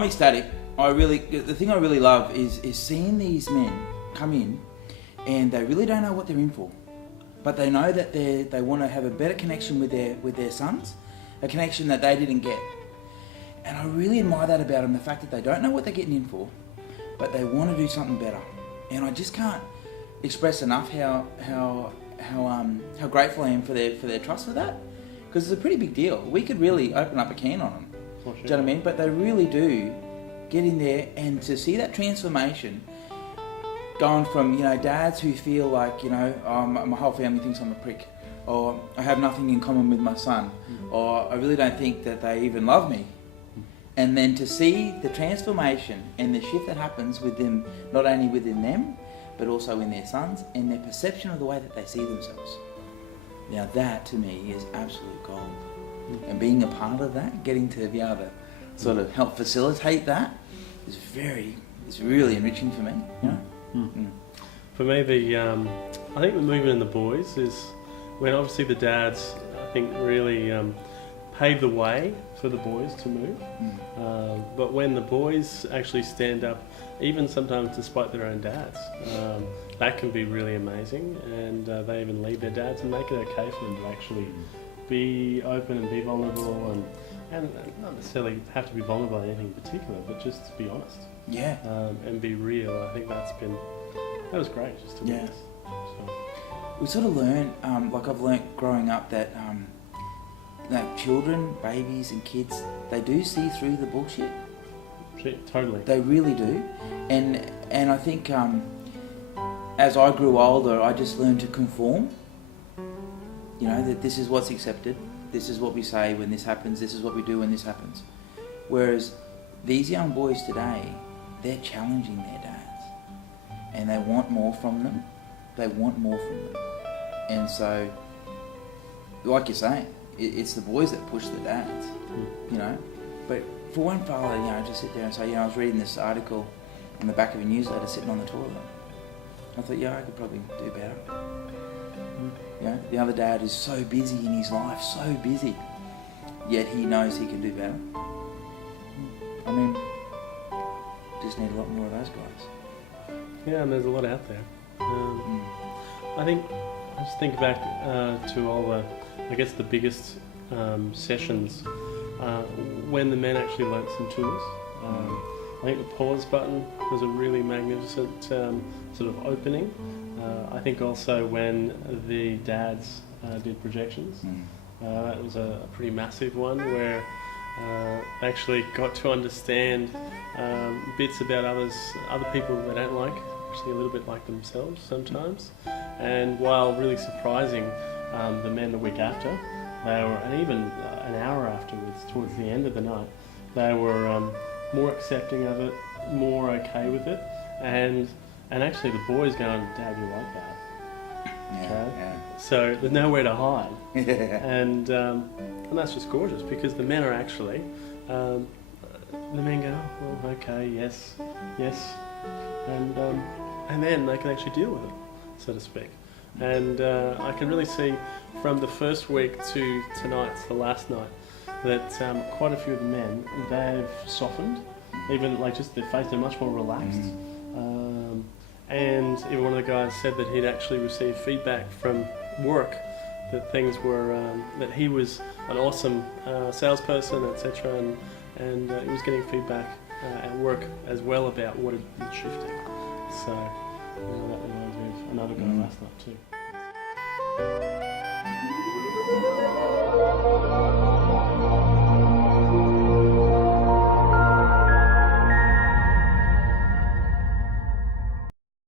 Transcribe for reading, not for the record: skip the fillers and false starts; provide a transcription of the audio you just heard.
I'm ecstatic. The thing I really love is seeing these men come in, and they really don't know what they're in for, but they know that they want to have a better connection with their sons, a connection that they didn't get. And I really admire that about them, the fact that they don't know what they're getting in for, but they want to do something better. And I just can't express enough how grateful I am for their trust for that, because it's a pretty big deal. We could really open up a can on them. For sure. Do you know what I mean? But they really do get in there, and to see that transformation going from, dads who feel like, my whole family thinks I'm a prick, or I have nothing in common with my son, or I really don't think that they even love me. And then to see the transformation and the shift that happens with them, not only within them, but also in their sons, and their perception of the way that they see themselves. Now that, to me, is absolute gold. And being a part of that, getting to be able to sort of help facilitate that, it's really enriching for me. For me, I think the movement in the boys is when obviously the dads, I think, really pave the way for the boys to move. But when the boys actually stand up, even sometimes despite their own dads, that can be really amazing, and they even leave their dads and make it okay for them to actually be open and be vulnerable, and not necessarily have to be vulnerable in anything in particular, but just to be honest. Yeah. And be real. I think that was great just to witness. So. We sort of learn, like I've learnt growing up, that children, babies and kids, they do see through the bullshit. Totally. They really do. And I think as I grew older, I just learned to conform. That this is what's accepted, this is what we say when this happens, this is what we do when this happens. Whereas these young boys today, they're challenging their dads. And they want more from them. And so, like you're saying, it's the boys that push the dads, But for one father, just sit there and say, I was reading this article in the back of a newsletter sitting on the toilet. I thought, I could probably do better. The other dad is so busy in his life, so busy, yet he knows he can do better. I mean, just need a lot more of those guys. Yeah, and there's a lot out there. I just think back to all the biggest sessions when the men actually learnt some tools. I think the pause button was a really magnificent sort of opening. I think also when the dads did projections, that was a pretty massive one where they actually got to understand bits about other people they don't like, actually a little bit like themselves sometimes. And while really surprising the men the week after, and even an hour afterwards, towards the end of the night, they were more accepting of it, more okay with it, and actually the boys going, "Dad, you like that?" Yeah. So there's nowhere to hide, and that's just gorgeous, because the men are actually the men go, "Oh, well, okay, yes," and then they can actually deal with it, so to speak. And I can really see from the first week to tonight's the last night that quite a few of the men, they've softened, even just their face, they're much more relaxed. And even one of the guys said that he'd actually received feedback from work that things were, that he was an awesome salesperson, etc. And he was getting feedback at work as well about what had been shifting. So that reminds me of another guy last night too.